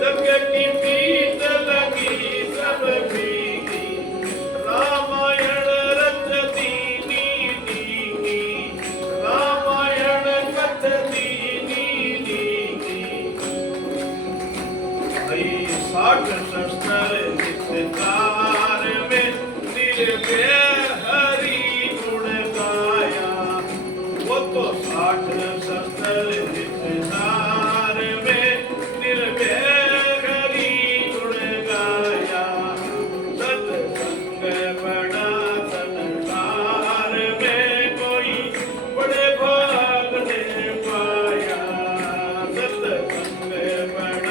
जग की प्रीत लगी सब भीगी, रामायण रच दीनी दीनी, रामायण कथ दीनी दीनी। भई 60 शस्त्र विस्तार में निर्भय हरि गुण गाया, वो तो 60 शस्त्र विस्तार में निर्भय हरि गुण गाया। सत्संग बड़ा संसार में कोई बड़े भाग ने पाया, सत्संग बड़ा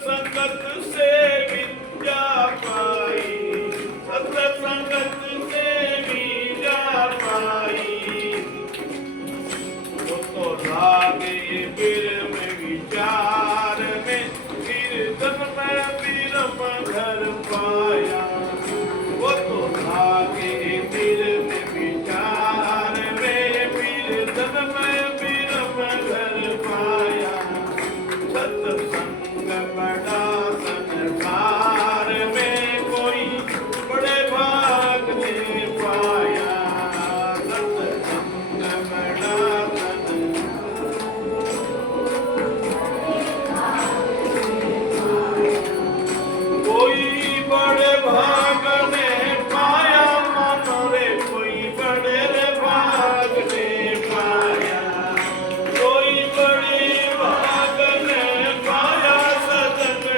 संगत से विद्या पाई, सत्संगत से विद्या पाई। वो तो लागे बिरम विचार में, कीर्तन में बिरम घर पाया। वो तो लागे बिरम विचार में, कीर्तन में बिरम घर पाया। सत्संग बड़ा संसार में कोई बड़े भाग ने पाया, सत्संग बड़ा कोई बड़े भाग ने पाया, मानो रे कोई बड़े भाग ने पाया, कोई बड़े भाग ने पाया। सदन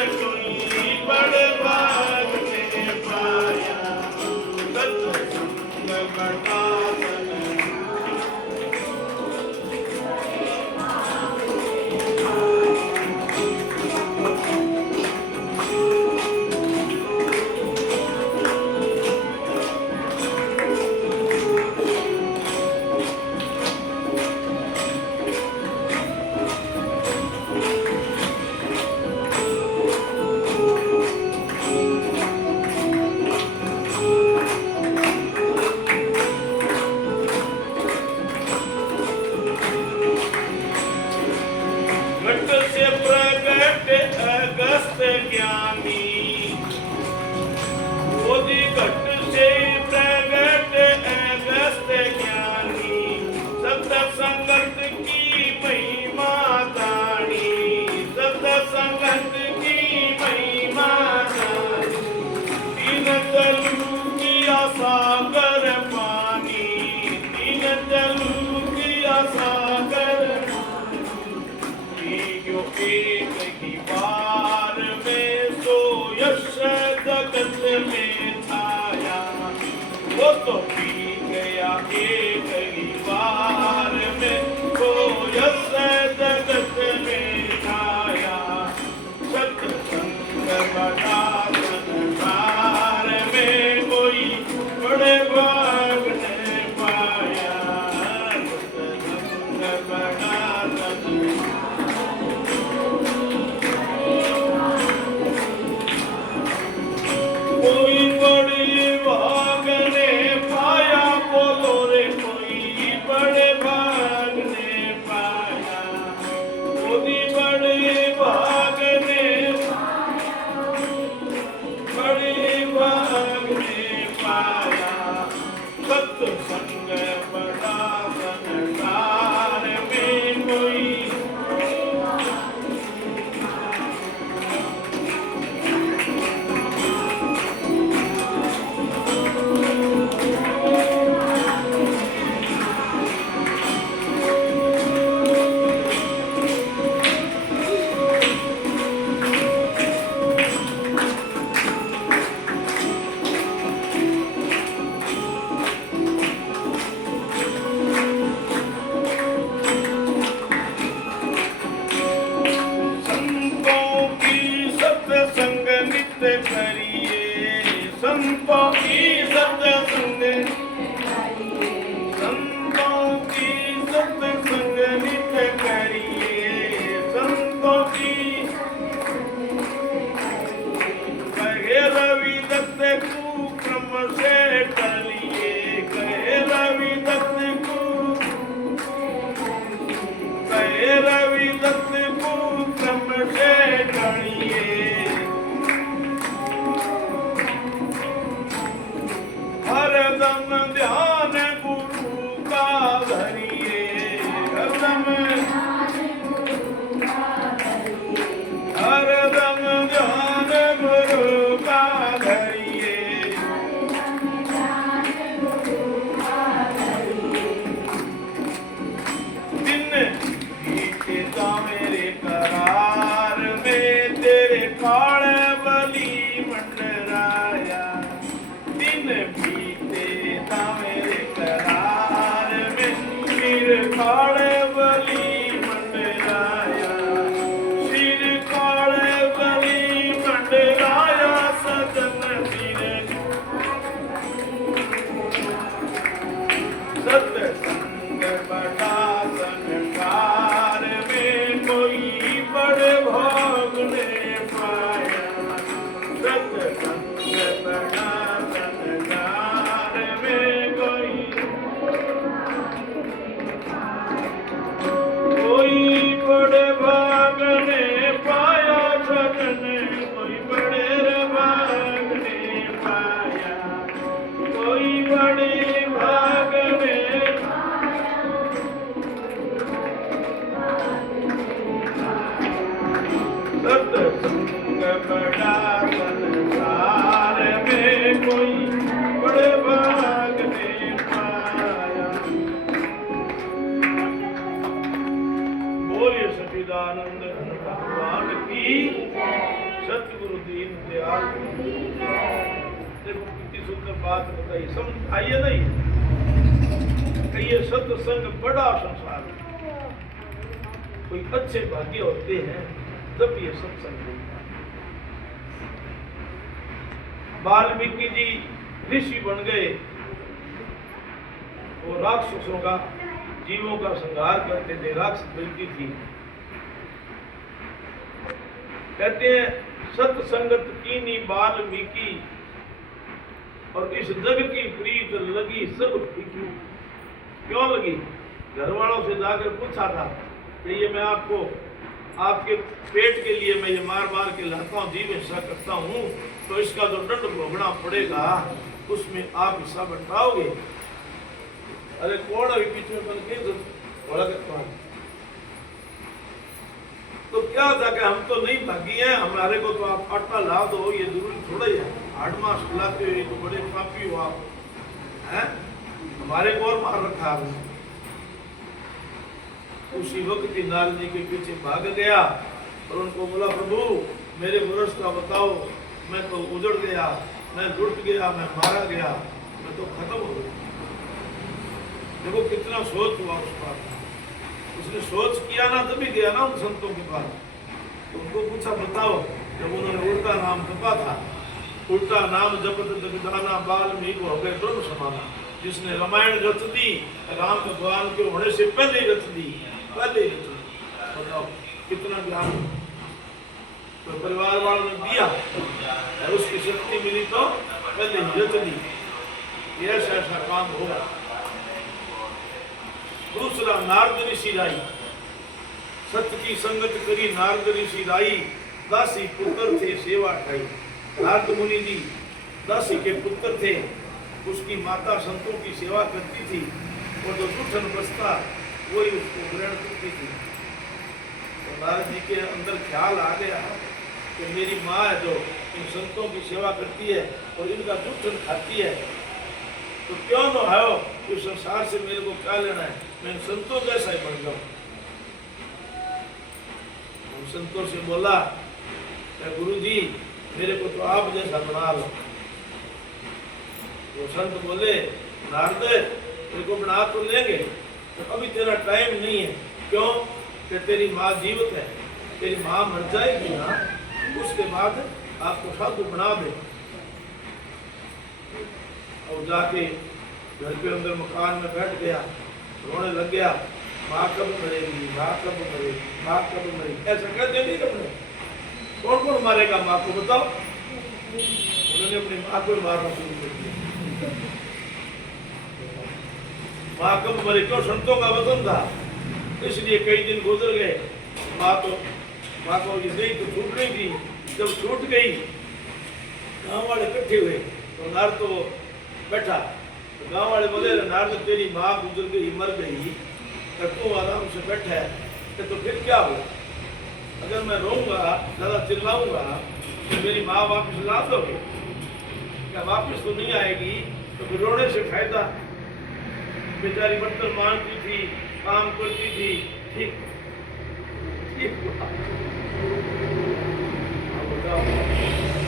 काले बली मंडराया दिन बीते मेरे करार में सिर काले बली मंडराया सिर काले बली मंडराया सजन सिर सत्संग बड़ा संसार में कोई बड़े भाग ने पाया सत्संग बड़ा संसार में कोई बड़े भाग ने पाया सजन कोई बड़े भाग ने पाया कोई बड़े भाग ने सत्संग बड़ा संसार में कोई बड़े भाग ने पाया। बोलिए सच्चिदानंद भगवान की सतगुरु दीन दयाल की। देखो कितनी सुंदर बात बताई, समझ आइए नहीं कहिए सत्संग बड़ा संसार। कोई अच्छे भाग्य होते हैं तब ये सत्संग होता है। वाल्मीकि जी ऋषि बन गए, वो राक्षसों का जीवों का संहार करते थे, राक्षस बनती थी। कहते हैं सत्संगत कीनी वाल्मीकि और इस जग की प्रीत लगी सब फीकी। क्यों लगी? घर वालों से जाकर पूछा था कि ये मैं आपको आपके पेट के लिए मैं ये मार मार के लाता हूँ, जीव हिस्सा करता हूँ, तो इसका जो दंड भोगना पड़ेगा उसमें आप हिस्सा बंटाओगे। अरे कौन अभी बीच में बन के बोला करता हूँ, तो क्या था कि हम तो नहीं भागी हैं, हमारे को तो आप आटा ला दो, ये जरूरी थोड़ा ही है। 8 मास खिलाते हुए तो बड़े पापी हो आप हैं, हमारे को और मार रखा आपने। उसी वक्त ही नारद जी के पीछे भाग गया और उनको बोला प्रभु मेरे वरस का बताओ, मैं तो उजड़ गया, मैं लुट गया, मैं मारा गया, मैं तो खत्म हो गया। देखो कितना सोच हुआ उस बात, उसने सोच किया ना तभी गया ना उन संतों के पास। तो उनको पूछा बताओ, जब उन्होंने उल्टा नाम जपा था, उल्टा नाम जपत जगदाना वाल्मीकि हो गए दोनों समाना। जिसने रामायण रच दी, राम भगवान के होने से पहले रच दी, पहले रच दी। बताओ कितना ज्ञान तो परिवार वालों ने दिया, उसकी शक्ति मिली तो पहले रच दी। ऐसा ऐसा काम होगा। दूसरा नारद ऋषि राई, सत्य की संगत करी नारद ऋषि राई, दासी पुत्र थे सेवा ठाई। नारद मुनि जी दासी के पुत्र थे, उसकी माता संतों की सेवा करती थी और जो जूठन बचता वही उसको ग्रहण करती थी। तो नारद जी के अंदर ख्याल आ गया कि मेरी माँ है जो इन संतों की सेवा करती है और इनका जूठन खाती है, तो क्यों न हो इस संसार से मेरे को क्या लेना है, मैं संतों जैसा ही बन जाऊं। संतों से बोला गुरु जी मेरे को तो आप जैसा बना लो। वो संत बोले नारद तेरे को बना तो लेंगे, तो अभी तेरा टाइम नहीं है। क्यों? कि तेरी माँ जीवित है, तेरी माँ मर जाएगी ना, उसके बाद आपको साधु बना दे। और जाके घर के अंदर मकान में बैठ गया, रोने लग गया, माँ कब मरेगी, माँ कब मरेगी, माँ कब मरेगी। ऐसा कहते नहीं अपने, कौन कौन मारेगा माँ को बताओ। उन्होंने अपनी माँ को मारना शुरू कर दिया। माँ कब मरे? क्यों? संतों का वचन था, इसलिए कई दिन गुजर गए। माँ को ये नहीं तो छूट रही थी। जब छूट गई गाँव वाले इकट्ठे हुए तो नारद तो बैठा, तो गाँव वाले बोले नारद तेरी माँ गुजर गई, मर गई, तो तू आराम से बैठा है, तो फिर क्या हो? अगर मैं रोऊंगा, ज़्यादा चिल्लाऊंगा तो मेरी माँ वापस ला दोगे क्या? वापस तो नहीं आएगी, तो फिर रोने से फायदा। बेचारी बर्तन मारती थी, काम करती थी, ठीक ठीक। अब बताओ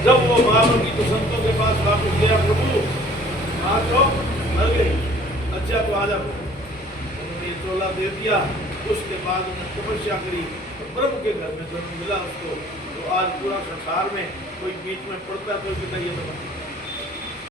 जब वो माँ की तो संतों के पास वापस गया, प्रभु माँ तो मर गई, अच्छा तो आ जा। उन्होंने ये चोला दे दिया। उसके बाद उन्होंने तपस्या करी तो प्रभु के घर में जन्म मिला उसको। तो आज पूरा संसार में कोई बीच में पड़ता है तो कहता ये तो